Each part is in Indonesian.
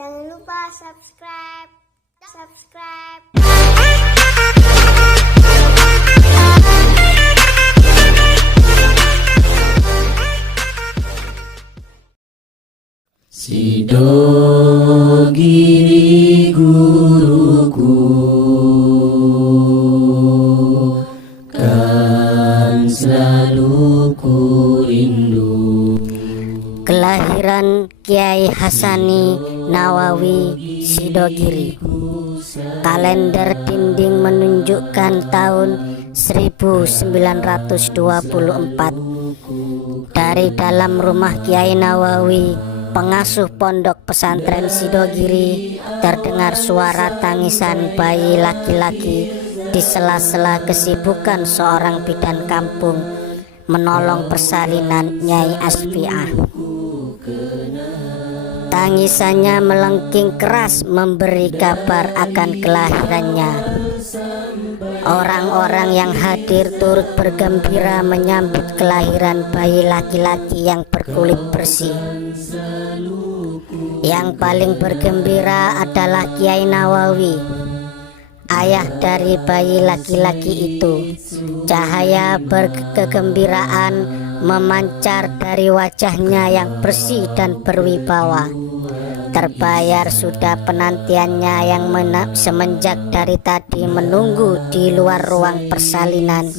Jangan lupa subscribe. Sidogiri guruku kan selalu ku rindu. Kelahiran Kiai Hasani Nawawi Sidogiri. Kalender dinding menunjukkan tahun 1924. Dari dalam rumah Kiai Nawawi, pengasuh pondok pesantren Sidogiri, terdengar suara tangisan bayi laki-laki di sela-sela kesibukan seorang bidan kampung menolong persalinan Nyai Asfiah. Tangisannya melengking keras memberi kabar akan kelahirannya. Orang-orang yang hadir turut bergembira menyambut kelahiran bayi laki-laki yang berkulit bersih. Yang paling bergembira adalah Kiai Nawawi, ayah dari bayi laki-laki itu. Cahaya berkegembiraan memancar dari wajahnya yang bersih dan berwibawa. Terbayar sudah penantiannya yang semenjak dari tadi menunggu di luar ruang persalinan.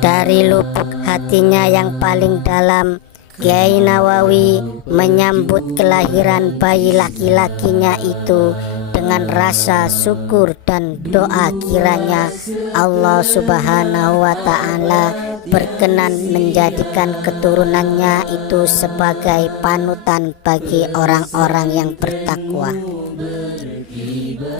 Dari lubuk hatinya yang paling dalam, Kiai Nawawi menyambut kelahiran bayi laki-lakinya itu dengan rasa syukur dan doa kiranya Allah Subhanahu wa Ta'ala berkenan menjadikan keturunannya itu sebagai panutan bagi orang-orang yang bertakwa.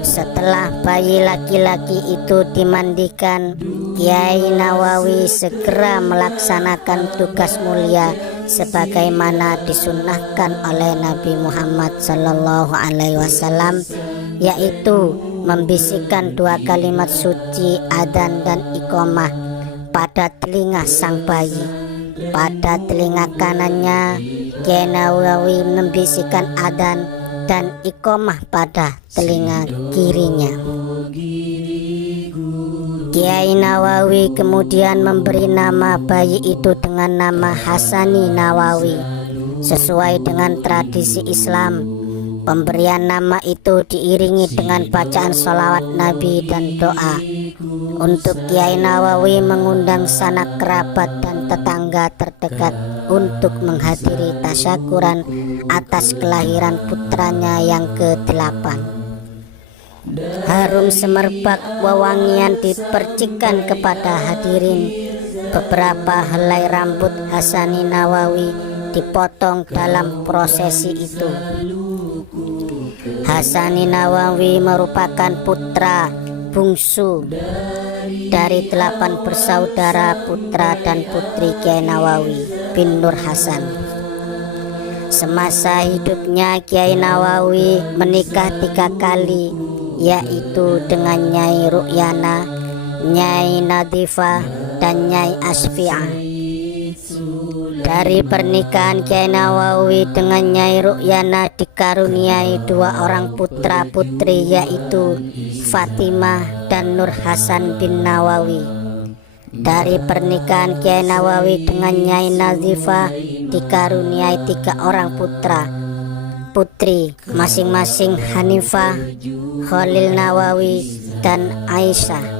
Setelah bayi laki-laki itu dimandikan, Kiai Nawawi segera melaksanakan tugas mulia sebagaimana disunnahkan oleh Nabi Muhammad Sallallahu Alaihi Wasallam, yaitu membisikkan 2 kalimat suci adzan dan iqamah pada telinga sang bayi. Pada telinga kanannya, Kiai Nawawi membisikkan adzan dan iqamah pada telinga kirinya. Kiai Nawawi kemudian memberi nama bayi itu dengan nama Hasani Nawawi. Sesuai dengan tradisi Islam, pemberian nama itu diiringi dengan bacaan sholawat Nabi dan doa. Untuk Kiai Nawawi mengundang sanak kerabat dan tetangga terdekat untuk menghadiri tasyakuran atas kelahiran putranya yang ke-8. Harum semerbak wewangian dipercikan kepada hadirin. Beberapa helai rambut Hasani Nawawi dipotong dalam prosesi itu. Hasani Nawawi merupakan putra bungsu dari 8 bersaudara putra dan putri Kiai Nawawi bin Nur Hasan. Semasa hidupnya Kiai Nawawi menikah 3 kali, yaitu dengan Nyai Ruqyana, Nyai Nadifah, dan Nyai Asfiah. Dari pernikahan Kiai Nawawi dengan Nyai Ruqyana dikaruniai 2 orang putra putri, yaitu Fatimah dan Nur Hasan bin Nawawi. Dari pernikahan Kiai Nawawi dengan Nyai Nadifah dikaruniai 3 orang putra putri, masing-masing Hanifah, Khalil Nawawi, dan Aisyah.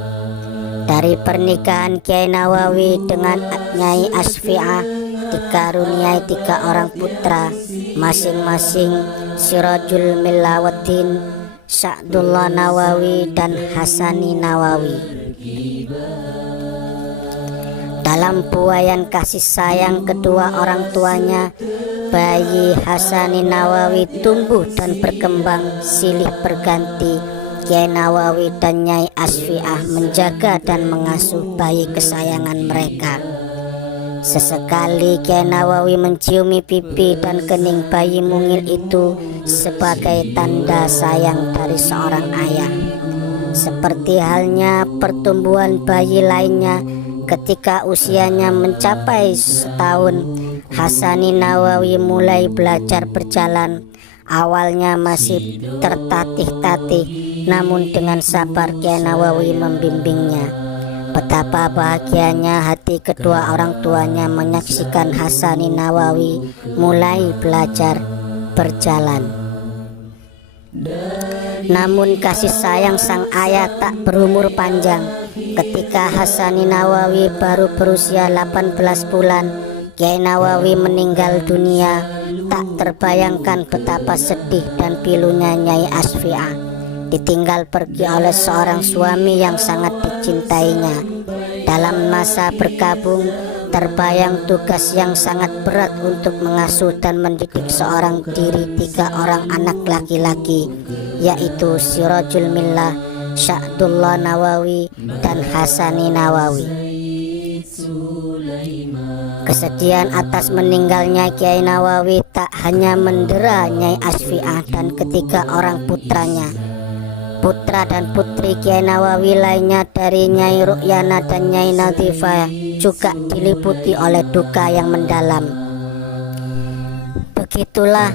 Dari pernikahan Kiai Nawawi dengan Nyai Asfiah dikaruniai 3 orang putra, masing-masing Sirajul Milawaddin, Sa'dullah Nawawi, dan Hasani Nawawi. Dalam buayan kasih sayang kedua orang tuanya, bayi Hasani Nawawi tumbuh dan berkembang silih berganti. Kiai Nawawi dan Nyai Asfiah menjaga dan mengasuh bayi kesayangan mereka. Sesekali Kiai Nawawi menciumi pipi dan kening bayi mungil itu sebagai tanda sayang dari seorang ayah. Seperti halnya pertumbuhan bayi lainnya, ketika usianya mencapai setahun, Hasani Nawawi mulai belajar berjalan, Awalnya masih tertatih-tatih, namun dengan sabar Kiai Nawawi membimbingnya. Betapa bahagianya hati kedua orang tuanya menyaksikan Hasani Nawawi mulai belajar berjalan. Namun kasih sayang sang ayah tak berumur panjang. Ketika Hasani Nawawi baru berusia 18 bulan, Kiai Nawawi meninggal dunia. Tak terbayangkan betapa sedih dan pilunya Nyai Asfiah, ditinggal pergi oleh seorang suami yang sangat dicintainya. Dalam masa bergabung, terbayang tugas yang sangat berat untuk mengasuh dan mendidik seorang diri 3 orang anak laki-laki, yaitu Sirajul Millah, Sya'dullah Nawawi, dan Hasani Nawawi. Kesedihan atas meninggalnya Kiai Nawawi tak hanya mendera Nyai Asfiah dan ketiga orang putranya. Putra dan putri Kiai Nawawi lainnya dari Nyai Ruqyana dan Nyai Natifah juga diliputi oleh duka yang mendalam. Begitulah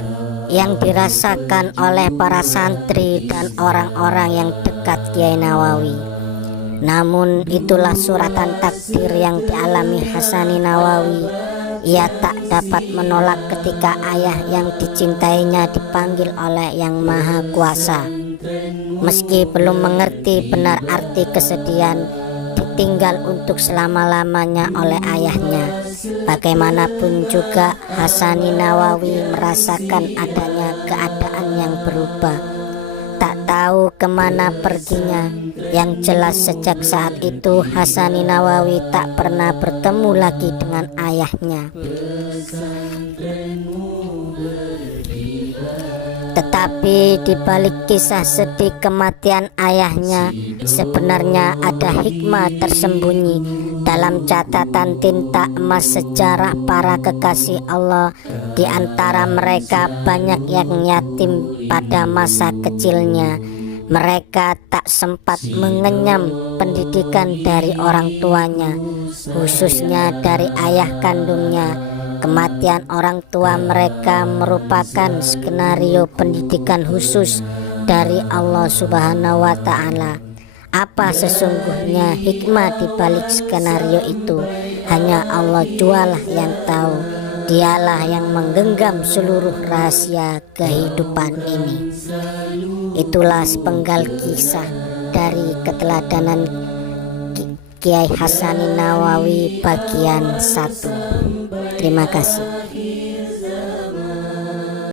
yang dirasakan oleh para santri dan orang-orang yang dekat Kiai Nawawi. Namun itulah suratan takdir yang dialami Hasani Nawawi. Ia tak dapat menolak ketika ayah yang dicintainya dipanggil oleh Yang Maha Kuasa. Meski belum mengerti benar arti kesedihan ditinggal untuk selama-lamanya oleh ayahnya, bagaimanapun juga Hasani Nawawi merasakan adanya keadaan yang berubah. Tak tahu kemana perginya. Yang jelas sejak saat itu Hasani Nawawi tak pernah bertemu lagi dengan ayahnya. Tetapi di balik kisah sedih kematian ayahnya, sebenarnya ada hikmah tersembunyi dalam catatan tinta emas sejarah para kekasih Allah. Di antara mereka banyak yang yatim pada masa kecilnya. Mereka tak sempat mengenyam pendidikan dari orang tuanya, khususnya dari ayah kandungnya. Kematian orang tua mereka merupakan skenario pendidikan khusus dari Allah Subhanahu wa Ta'ala. Apa sesungguhnya hikmah di balik skenario itu? Hanya Allah jualah yang tahu. Dialah yang menggenggam seluruh rahasia kehidupan ini. Itulah sepenggal kisah dari keteladanan Kiai Hasani Nawawi bagian 1. Terima kasih.